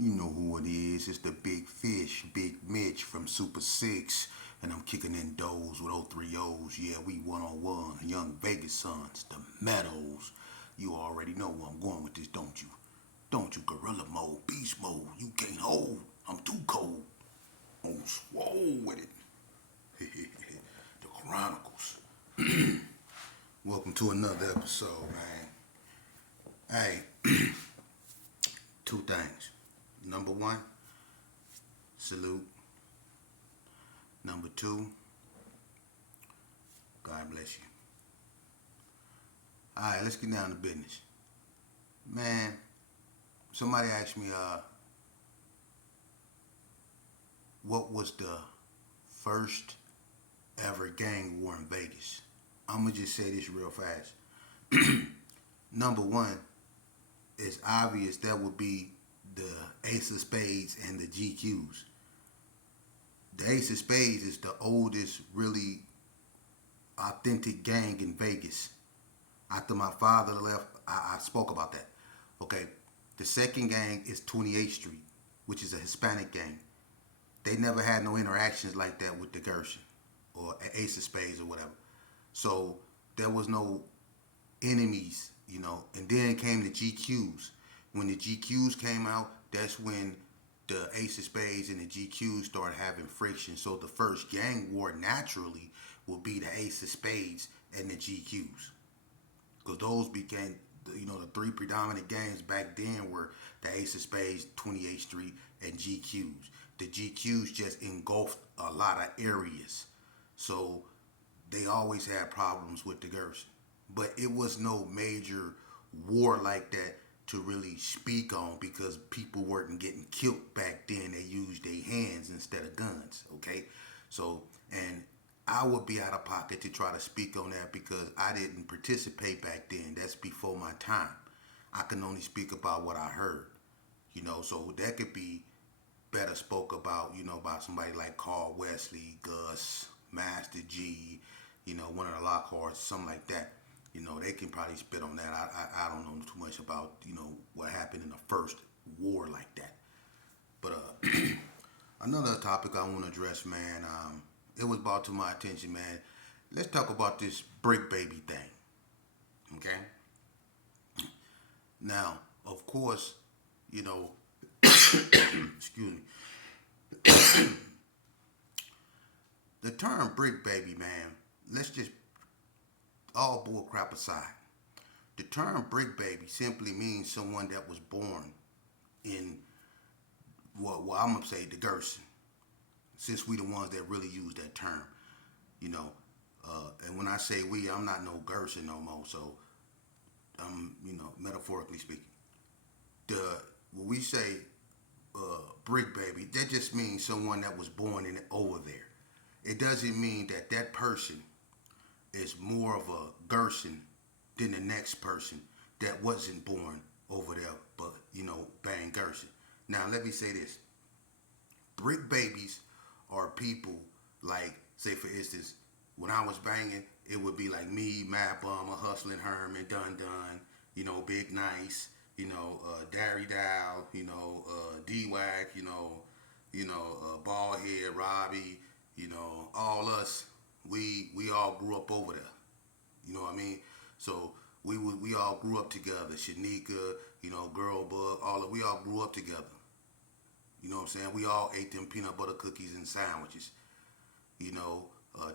You know who it is. It's the big fish, Big Mitch from Super 6. And I'm kicking in doors with 030s. Yeah, we one on one. Young Vegas Sons, the Meadows. You already know where I'm going with this, don't you? Don't you? Gorilla mode, beast mode. You can't hold. I'm too cold. On swole with it. The Chronicles. Welcome to another episode, man. Hey, two things. Number one, salute. Number two, God bless you. All right, let's get down to business. Man, somebody asked me, what was the first ever gang war in Vegas? I'm gonna just say this real fast. Number one, it's obvious that would be the Ace of Spades and the GQs. The Ace of Spades is the oldest, really authentic gang in Vegas. After my father left, I spoke about that. Okay, the second gang is 28th Street, which is a Hispanic gang. They never had no interactions like that with the Gershon or Ace of Spades or whatever. So there was no enemies, you know. And then came the GQs. When the GQs came out, that's when the Ace of Spades and the GQs started having friction. So the first gang war naturally will be the Ace of Spades and the GQs, because those became the three predominant gangs back then were the Ace of Spades, 28th Street, and GQs. The GQs just engulfed a lot of areas, so they always had problems with the Gershon. But it was no major war like that to really speak on, because people weren't getting killed back then. They used their hands instead of guns. Okay, so and I would be out of pocket to try to speak on that because I didn't participate back then. That's before my time. I can only speak about what I heard. So that could be better spoke about, by somebody like Carl Wesley, Gus, Master G, one of the Lockharts, something like that. They can probably spit on that. I don't know too much about, what happened in the first war like that. But another topic I want to address, man, it was brought to my attention, man. Let's talk about this brick baby thing, okay? Now, of course, excuse me, the term brick baby, man, let's just, all bull crap aside, the term brick baby simply means someone that was born in, well I'm going to say the Gerson, since we the ones that really use that term, you know. And when I say we, I'm not no Gerson no more, so metaphorically speaking. When we say brick baby, that just means someone that was born in over there. It doesn't mean that that person is more of a Gerson than the next person that wasn't born over there, but bang Gerson. Now let me say this: brick babies are people like, say for instance, when I was banging, it would be like me, Matt Bummer, Hustling Herman, Dun Dun, Big Nice, Darry Dow, D-Wack, Bald Head, Robbie, all us, we all grew up over there. You know what I mean? So we all grew up together. Shanika, Girl Bug, we all grew up together. You know what I'm saying? We all ate them peanut butter cookies and sandwiches.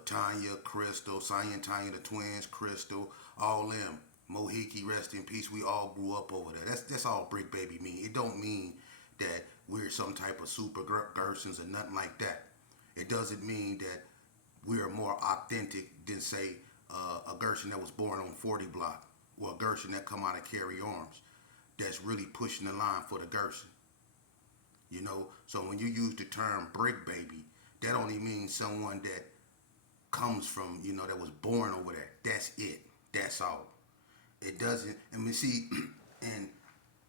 Tanya, Crystal, Sonya and Tanya, the twins, Crystal, all them. Mohiki, rest in peace. We all grew up over there. That's all brick baby mean. It don't mean that we're some type of super Gersons or nothing like that. It doesn't mean that we're more authentic than, say, a Gerson that was born on 40 block, or a Gerson that come out of Carry Arms that's really pushing the line for the Gerson. So when you use the term brick baby, that only means someone that comes from, that was born over there. That's it. That's all. It doesn't, and we see, and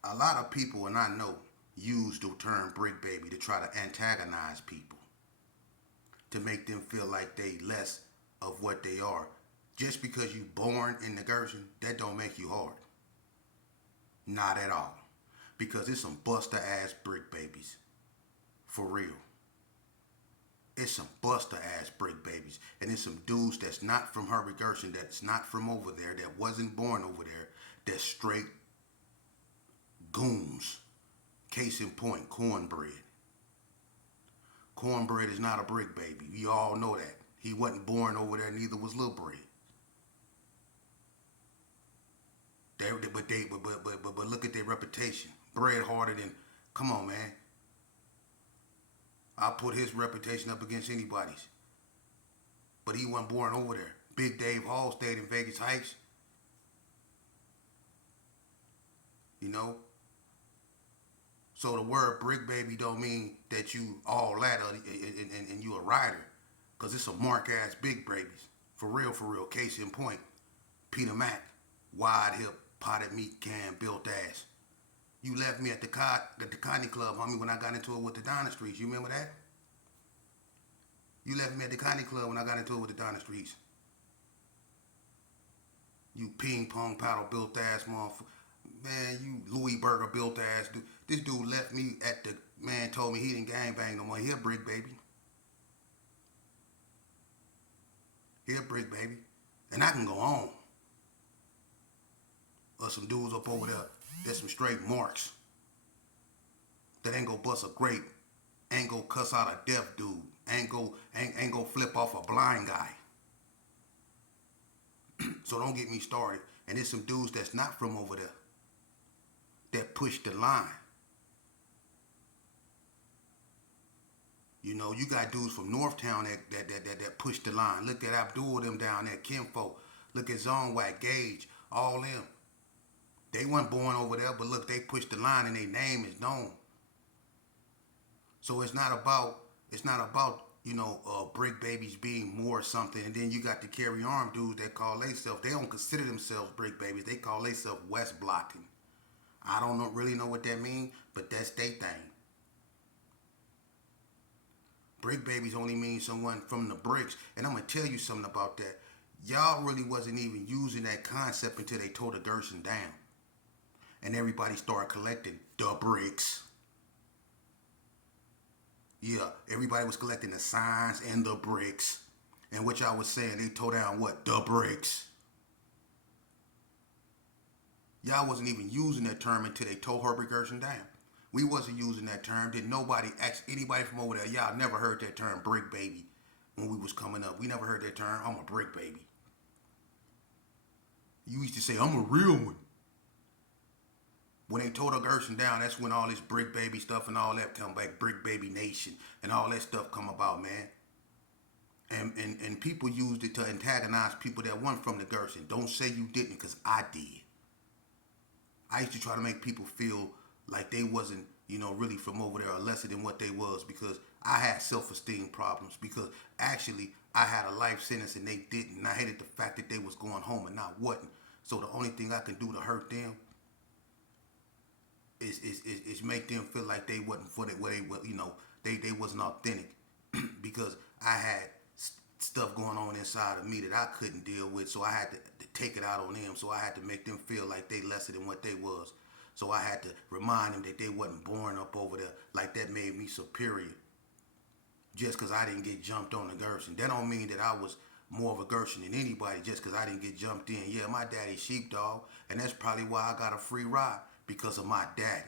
a lot of people, and I know, use the term brick baby to try to antagonize people, to make them feel like they less of what they are. Just because you born in the Gerson, that don't make you hard. Not at all. Because it's some buster ass brick babies. For real. It's some buster ass brick babies. And it's some dudes that's not from Herbert Gershon, that's not from over there, that wasn't born over there, that's straight goons. Case in point, cornbread. Cornbread is not a brick baby. We all know that. He wasn't born over there, neither was Lil Bread. But look at their reputation. Bread harder than, come on, man. I'll put his reputation up against anybody's. But he wasn't born over there. Big Dave Hall stayed in Vegas Heights. You know? So the word brick baby don't mean that you all that and you a rider. Because it's some mark ass big babies. For real, for real. Case in point. Peter Mack. Wide hip, potted meat can, built ass. You left me at the Connie Club, homie, when I got into it with the Donna Streets. You remember that? You left me at the Connie Club when I got into it with the Donna Streets. You ping pong paddle built ass motherfucker. Man, you Louis Burger built ass dude. This dude left me at the, man told me he didn't gangbang no more. He a brick baby. He a brick baby. And I can go on. Or some dudes up over there, there's some straight marks. That ain't go bust a grape. Ain't go cuss out a deaf dude. Ain't go flip off a blind guy. So don't get me started. And there's some dudes that's not from over there that push the line. You know, you got dudes from Northtown that push the line. Look at Abdul them down there, Kimfo. Look at Zone Whack, Gage, all them. They weren't born over there, but look, they pushed the line and their name is known. So it's not about you know, brick babies being more something. And then you got the carry arm dudes that call themselves, they don't consider themselves brick babies. They call themselves West Blocking. I don't really know what that means, but that's their thing. Brick babies only mean someone from the bricks. And I'm going to tell you something about that. Y'all really wasn't even using that concept until they tore the Gershon down. And everybody started collecting the bricks. Yeah, everybody was collecting the signs and the bricks. And what y'all was saying, they tore down what? The bricks. Y'all wasn't even using that term until they tore Herbert Gershon down. We wasn't using that term. Did nobody ask anybody from over there? Y'all never heard that term, brick baby, when we was coming up. We never heard that term, I'm a brick baby. You used to say, I'm a real one. When they tore the Gershon down, that's when all this brick baby stuff and all that come back, brick baby nation and all that stuff come about, man. And people used it to antagonize people that weren't from the Gershon. Don't say you didn't, because I did. I used to try to make people feel like they wasn't, you know, really from over there or lesser than what they was, because I had self-esteem problems, because actually I had a life sentence and they didn't. And I hated the fact that they was going home and not wasn't. So the only thing I can do to hurt them is make them feel like they wasn't for the way they, you know, they wasn't authentic. Because I had stuff going on inside of me that I couldn't deal with, so I had to take it out on them. So I had to make them feel like they lesser than what they was. So I had to remind them that they wasn't born up over there. Like that made me superior. Just because I didn't get jumped on the Gershon. That don't mean that I was more of a Gershon than anybody just because I didn't get jumped in. Yeah, my daddy's sheepdog, and that's probably why I got a free ride, because of my daddy.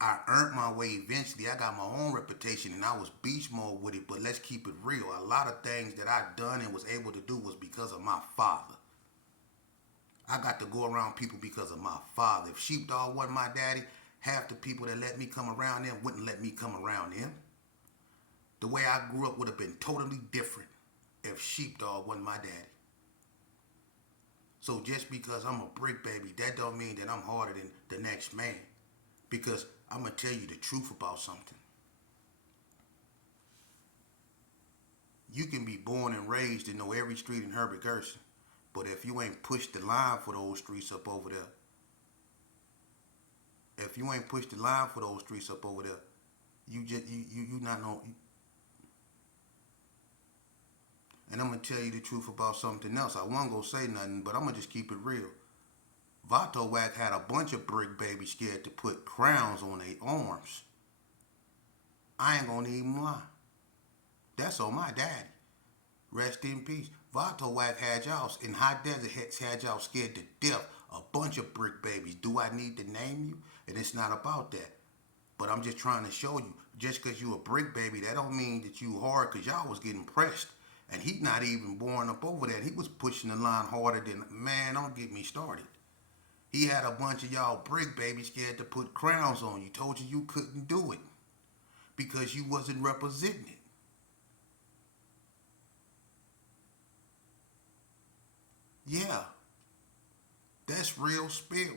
I earned my way eventually. I got my own reputation and I was beast mode with it, but let's keep it real. A lot of things that I done and was able to do was because of my father. I got to go around people because of my father. If Sheepdog wasn't my daddy, half the people that let me come around them wouldn't let me come around them. The way I grew up would have been totally different if Sheepdog wasn't my daddy. So just because I'm a brick baby, that don't mean that I'm harder than the next man. Because I'm going to tell you the truth about something. You can be born and raised and know every street in Herbert Gershon, but if you ain't pushed the line for those streets up over there, you not know. And I'm going to tell you the truth about something else. I wasn't going to say nothing, but I'm going to just keep it real. Vato Whack had a bunch of brick babies scared to put crowns on their arms. I ain't gonna even lie. That's on my daddy. Rest in peace. Vato Whack had y'all in Hot Desert, had y'all scared to death. A bunch of brick babies. Do I need to name you? And it's not about that. But I'm just trying to show you, just because you a brick baby, that don't mean that you hard, because y'all was getting pressed. And he not even born up over that. He was pushing the line harder than, man, don't get me started. He had a bunch of y'all brick babies scared to put crowns on you. Told you couldn't do it because you wasn't representing it. Yeah, that's real spill.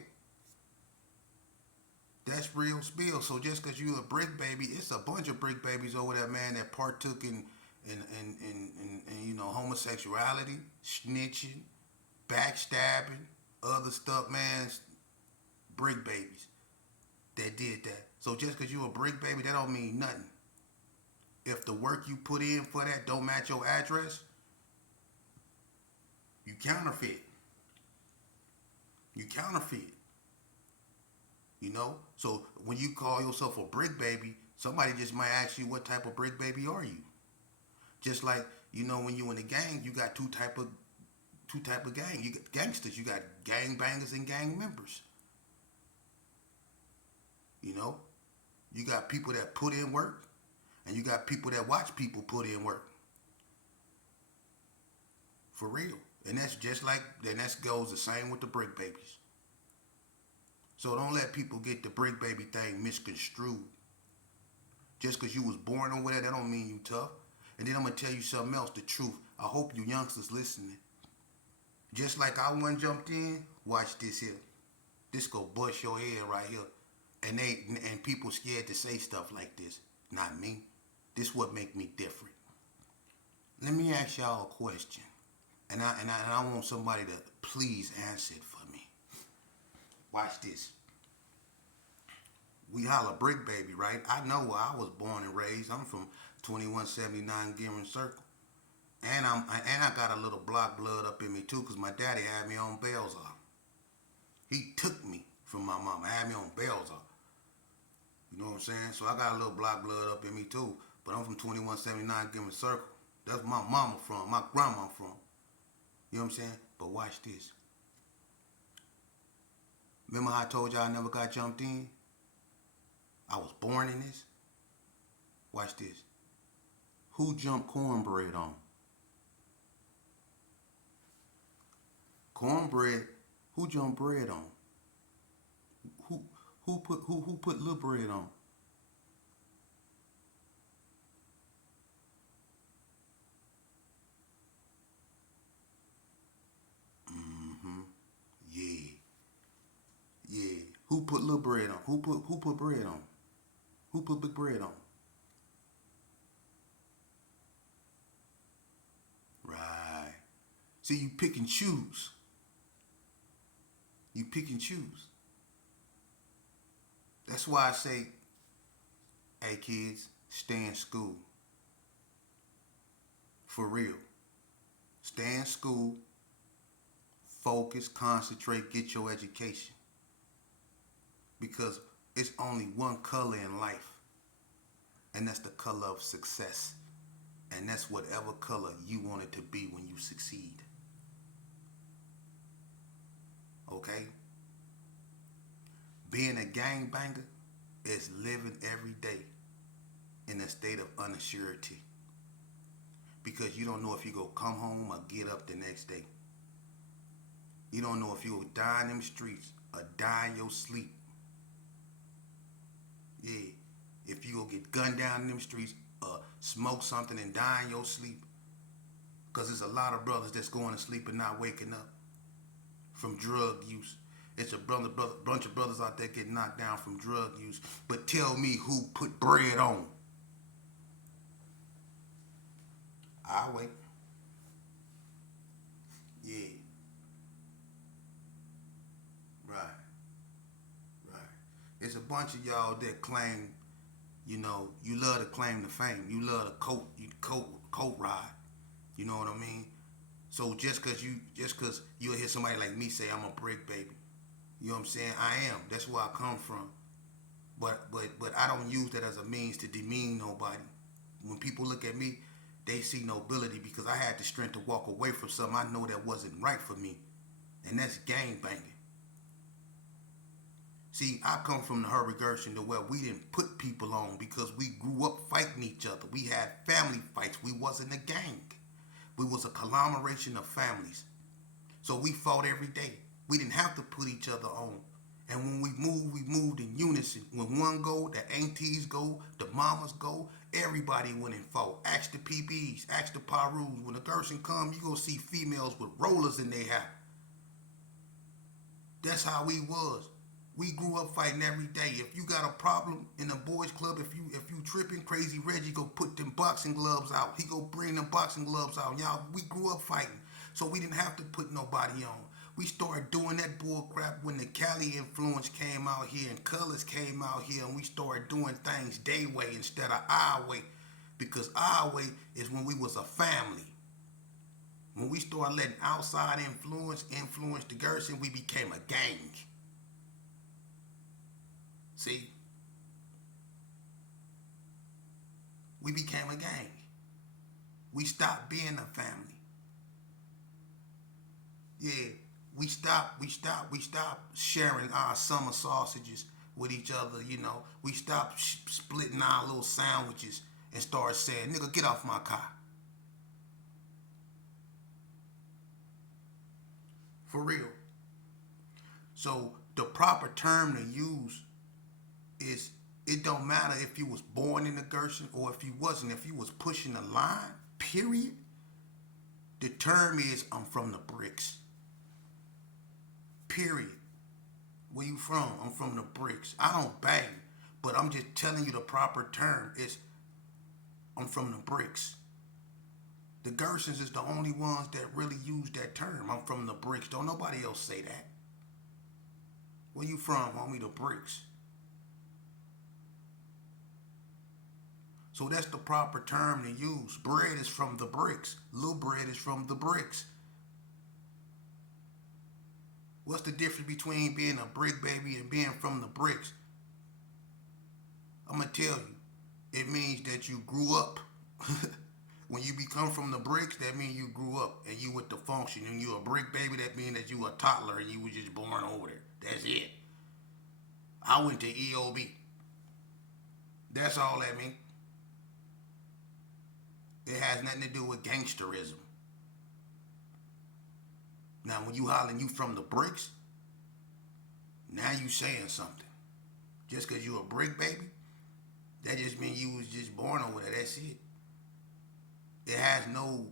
That's real spill. So just because you a brick baby, it's a bunch of brick babies over there, man, that partook in homosexuality, snitching, backstabbing, other stuff, man. Brick babies that did that. So just because you a brick baby, that don't mean nothing. If the work you put in for that don't match your address, you counterfeit. You counterfeit. So when you call yourself a brick baby, somebody just might ask you, what type of brick baby are you? Just like, when you in a gang, you got two type of gang. You got gangsters, you got gang bangers and gang members. You know, you got people that put in work, and you got people that watch people put in work. For real. And that's just like, then that goes the same with the brick babies. So don't let people get the brick baby thing misconstrued. Just because you was born over there, that don't mean you tough. And then I'm going to tell you something else, the truth. I hope you youngsters listening. Just like I one jumped in, watch this here. This go bust your head right here. And people scared to say stuff like this. Not me. This what make me different. Let me ask y'all a question. And I want somebody to please answer it for me. Watch this. We holler brick baby, right? I know where I was born and raised. I'm from 2179 Giron Circle. And I got a little block blood up in me too, because my daddy had me on Belzar. He took me from my mama, had me on Belzar. You know what I'm saying? So I got a little block blood up in me too. But I'm from 2179 Giron Circle. That's where my mama from, my grandma from. You know what I'm saying? But watch this. Remember how I told y'all I never got jumped in? I was born in this. Watch this. Who jumped cornbread on? Cornbread. Who jumped bread on? Who put little bread on? Mm-hmm. Yeah. Yeah. Who put little bread on? Who put bread on? Who put big bread on? Right. See, you pick and choose. You pick and choose. That's why I say, hey kids, stay in school. For real. Stay in school, focus, concentrate, get your education. Because it's only one color in life, and that's the color of success. And that's whatever color you want it to be when you succeed. Okay? Being a gangbanger is living every day in a state of uncertainty. Because you don't know if you go come home or get up the next day. You don't know if you'll die in them streets or die in your sleep. Yeah. If you will get gunned down in them streets or smoke something and die in your sleep. Because there's a lot of brothers that's going to sleep and not waking up from drug use. It's a bunch of brothers out there getting knocked down from drug use. But tell me who put bread on. I'll wait. Yeah. Right. Right. It's a bunch of y'all that claim, you love to claim the fame. You love to coat ride. You know what I mean? So just cause you'll hear somebody like me say I'm a brick baby. You know what I'm saying? I am. That's where I come from. But I don't use that as a means to demean nobody. When people look at me, they see nobility because I had the strength to walk away from something I know that wasn't right for me, and that's gang banging. See, I come from the Herbert Gershon to where we didn't put people on because we grew up fighting each other. We had family fights. We wasn't a gang. We was a conglomeration of families. So we fought every day. We didn't have to put each other on. And when we moved in unison. When one go, the aunties go, the mamas go, everybody went and fought. Ask the PBs, ask the Parus. When the Gershon come, you gonna see females with rollers in their hair. That's how we was. We grew up fighting every day. If you got a problem in the boys club, if you tripping, Crazy Reggie go put them boxing gloves out. He go bring them boxing gloves out. Y'all, we grew up fighting, so we didn't have to put nobody on. We started doing that bull crap when the Cali influence came out here and colors came out here, and we started doing things their way instead of our way, because our way is when we was a family. When we started letting outside influence the Gerson, we became a gang. See, we became a gang. We stopped being a family. Yeah, we stopped sharing our summer sausages with each other. We stopped splitting our little sandwiches and started saying, "Nigga, get off my car." For real. So the proper term to use is, it don't matter if you was born in the Gershon or if you wasn't. If you was pushing the line, period. The term is, I'm from the bricks. Period. Where you from? I'm from the bricks. I don't bang, but I'm just telling you the proper term is, I'm from the bricks. The Gershons is the only ones that really use that term. I'm from the bricks. Don't nobody else say that. Where you from, homie? The bricks. So that's the proper term to use. Bread is from the bricks. Little bread is from the bricks. What's the difference between being a brick baby and being from the bricks? I'm going to tell you. It means that you grew up. When you become from the bricks, that means you grew up and you with the function. And you a brick baby, that means that you a toddler and you was just born over there. That's it. I went to EOB. That's all that means. It has nothing to do with gangsterism. Now, when you hollering you from the bricks, now you saying something. Just because you a brick baby, that just means you was just born over there. That's it. It has no,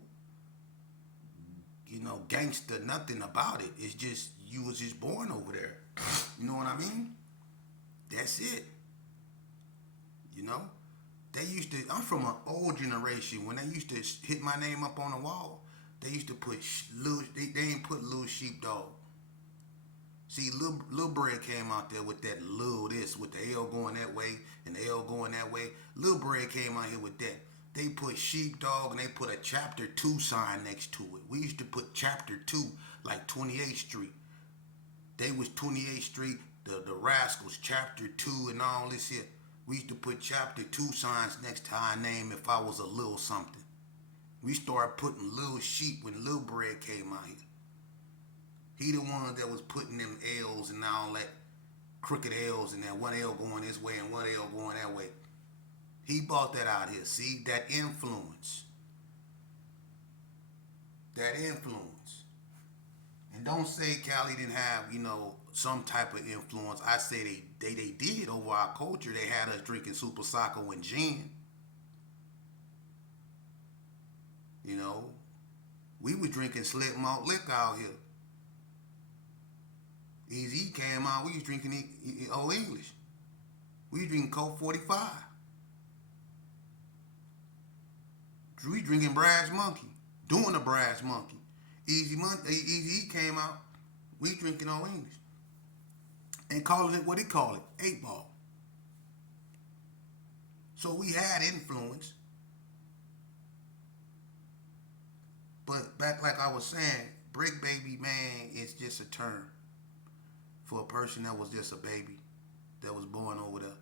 gangster, nothing about it. It's just, you was just born over there. You know what I mean? That's it. You know? I'm from an old generation. When they used to hit my name up on the wall, they used to put they ain't put Lil Sheepdog. See, Lil Bread came out there with that Lil this, with the L going that way and the L going that way. Lil Bread came out here with that. They put Sheepdog and they put a chapter 2 sign next to it. We used to put chapter 2, like 28th Street. They was 28th Street, the Rascals, chapter 2 and all this here. We used to put chapter 2 signs next to our name if I was a little something. We started putting Lil Sheep when Lil Bread came out here. He the one that was putting them L's and all that crooked L's and that one L going this way and one L going that way. He bought that out here. See, that influence. That influence. And don't say Cali didn't have, some type of influence. I say they did over our culture. They had us drinking Super Socko and gin. We was drinking Slick Malt liquor out here. Easy came out, we was drinking Old English. We was drinking Coke 45. We drinking Brass Monkey. Doing the Brass Monkey. Easy came out, we drinking Old English. And calling it what he call it, 8 Ball. So we had influence. But back like I was saying, brick baby, man, is just a term for a person that was just a baby that was born over there.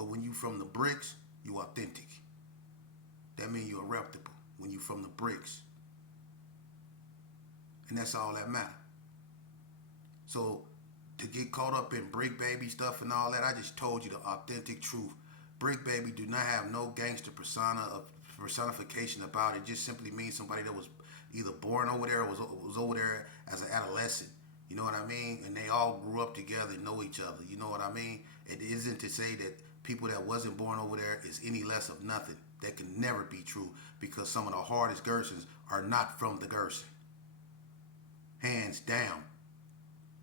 But when you from the bricks, you authentic. That means you're reputable when you from the bricks. And that's all that matters. So to get caught up in Brick Baby stuff and all that, I just told you the authentic truth. Brick Baby do not have no gangster persona of personification about it. Just simply means somebody that was either born over there or was over there as an adolescent. You know what I mean? And they all grew up together and know each other. You know what I mean? It isn't to say that people that wasn't born over there is any less of nothing. That can never be true because some of the hardest Gersons are not from the Gerson. Hands down.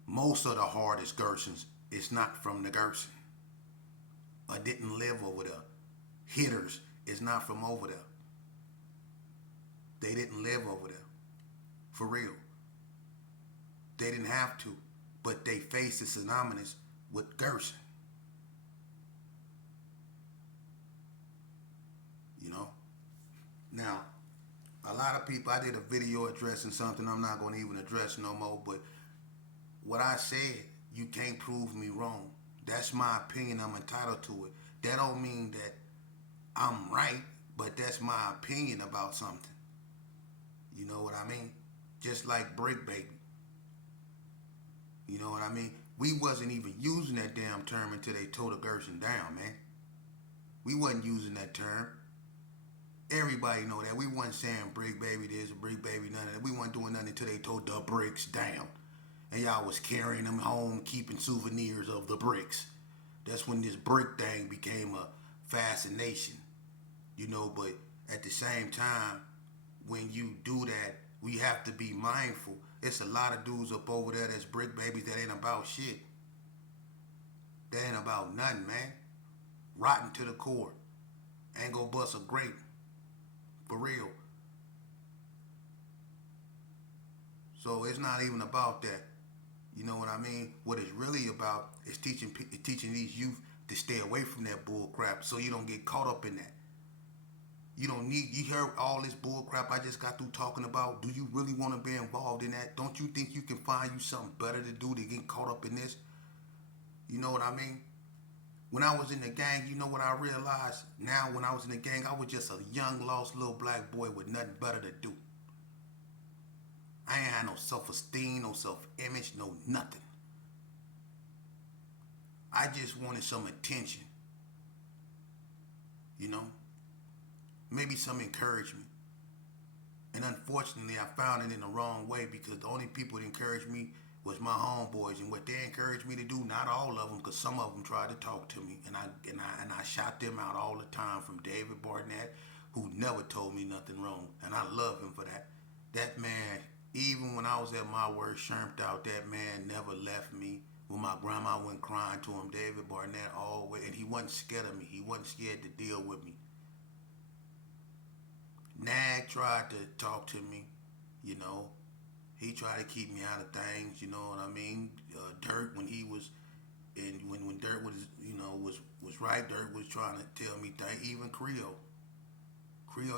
Most of the hardest Gersons is not from the Gerson. Or didn't live over there. Hitters is not from over there. They didn't live over there. For real. They didn't have to. But they face is synonymous with Gerson. You know? Now, a lot of people, I did a video addressing something I'm not going to even address no more, but what I said, you can't prove me wrong. That's my opinion. I'm entitled to it. That don't mean that I'm right, but that's my opinion about something. You know what I mean? Just like Brick Baby. You know what I mean? We wasn't even using that damn term until they tore the Gerson down, man. We wasn't using that term. Everybody know that. We wasn't saying Brick Baby this, Brick Baby none of that. We wasn't doing nothing until they tore the bricks down. And y'all was carrying them home, keeping souvenirs of the bricks. That's when this brick thing became a fascination. You know, but at the same time, when you do that, we have to be mindful. It's a lot of dudes up over there that's brick babies that ain't about shit. That ain't about nothing, man. Rotten to the core. Ain't gonna bust a grape. For real. So it's not even about that. You know what I mean? What it's really about is teaching these youth to stay away from that bull crap so you don't get caught up in that. You don't need, you heard all this bull crap I just got through talking about. Do you really want to be involved in that? Don't you think you can find you something better to do than get caught up in this? You know what I mean? When I was in the gang, you know what I realized? Now when I was in the gang, I was just a young, lost little black boy with nothing better to do. I ain't had no self-esteem, no self-image, no nothing. I just wanted some attention. You know? Maybe some encouragement. And unfortunately, I found it in the wrong way because the only people that encouraged me was my homeboys. And what they encouraged me to do, not all of them, because some of them tried to talk to me. And I shot them out all the time, from David Barnett, who never told me nothing wrong. And I love him for that. That man, even when I was at my worst, shirmed out, that man never left me. When my grandma went crying to him, David Barnett always, and he wasn't scared of me. He wasn't scared to deal with me. Nag tried to talk to me, you know. He tried to keep me out of things, you know what I mean. Dirt, when he was, and when Dirt was, you know, was right. Dirt was trying to tell me things. Even Creole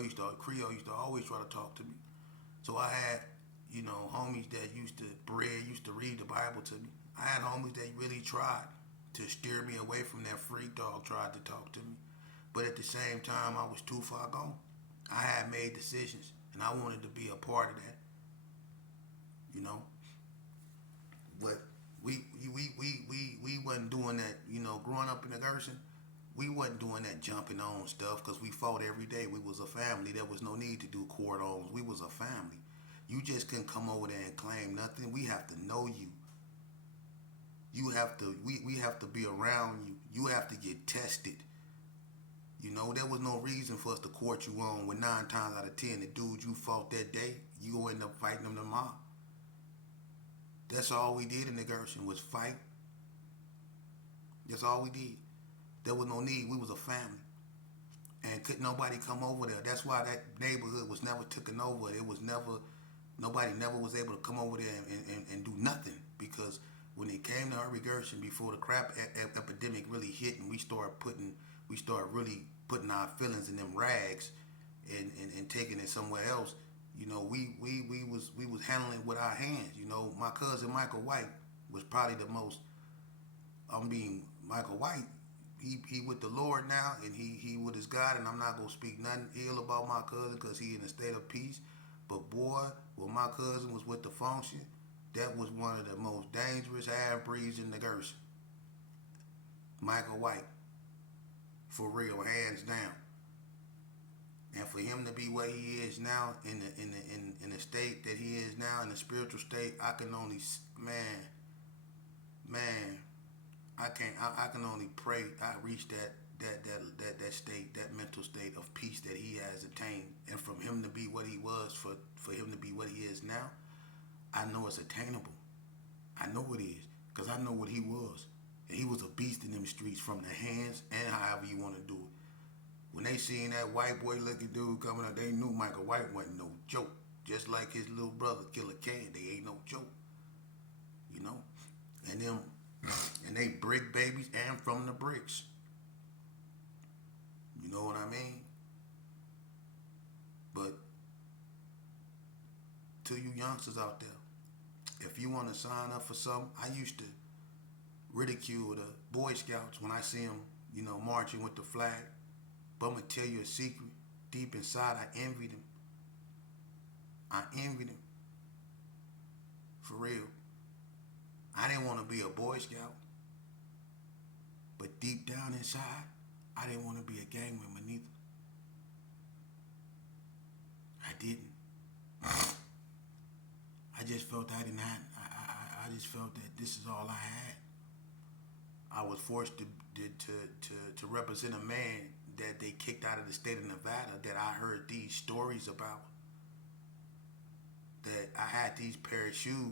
used to always try to talk to me. So I had, you know, homies that used to read the Bible to me. I had homies that really tried to steer me away from that freak dog, tried to talk to me. But at the same time, I was too far gone. I had made decisions, and I wanted to be a part of that. You know, but we wasn't doing that. You know, growing up in the Gerson, we wasn't doing that jumping on stuff because we fought every day. We was a family. There was no need to do cordons. We was a family. You just couldn't come over there and claim nothing. We have to know you. You have to. We have to be around you. You have to get tested. You know, there was no reason for us to court you on when 9 times out of 10, the dude you fought that day, you gonna end up fighting them tomorrow. That's all we did in the Gerson was fight. That's all we did. There was no need. We was a family. And couldn't nobody come over there. That's why that neighborhood was never taken over. It was never, nobody never was able to come over there and do nothing. Because when it came to Harvey Gerson, before the crap epidemic really hit and we started really putting our feelings in them rags and taking it somewhere else, you know, we was handling it with our hands. You know, my cousin Michael White was probably the most, Michael White he with the Lord now, and he with his God, and I'm not gonna speak nothing ill about my cousin because he in a state of peace. But boy, when my cousin was with the function, that was one of the most dangerous half breeds in the Gerson. Michael White, for real, hands down. And for him to be where he is now, in the state that he is now, in the spiritual state, I can only, man, I can only pray I reach that state, that mental state of peace that he has attained. And from him to be what he was, for him to be what he is now, I know it's attainable. I know it is, because I know what he was. And he was a beast in them streets, from the hands and however you want to do it. When they seen that white boy looking dude coming up, they knew Michael White wasn't no joke. Just like his little brother, Killer Kane, they ain't no joke. You know? And them, and they brick babies and from the bricks. You know what I mean? But to you youngsters out there, if you want to sign up for something, I used to ridicule the Boy Scouts when I see them, marching with the flag. But I'm gonna tell you a secret. Deep inside, I envied them. I envied them. For real. I didn't want to be a Boy Scout. But deep down inside, I didn't want to be a gang member neither. I didn't. I just felt I didn't have. I just felt that this is all I had. I was forced to represent a man that they kicked out of the state of Nevada, that I heard these stories about. That I had these pair of shoes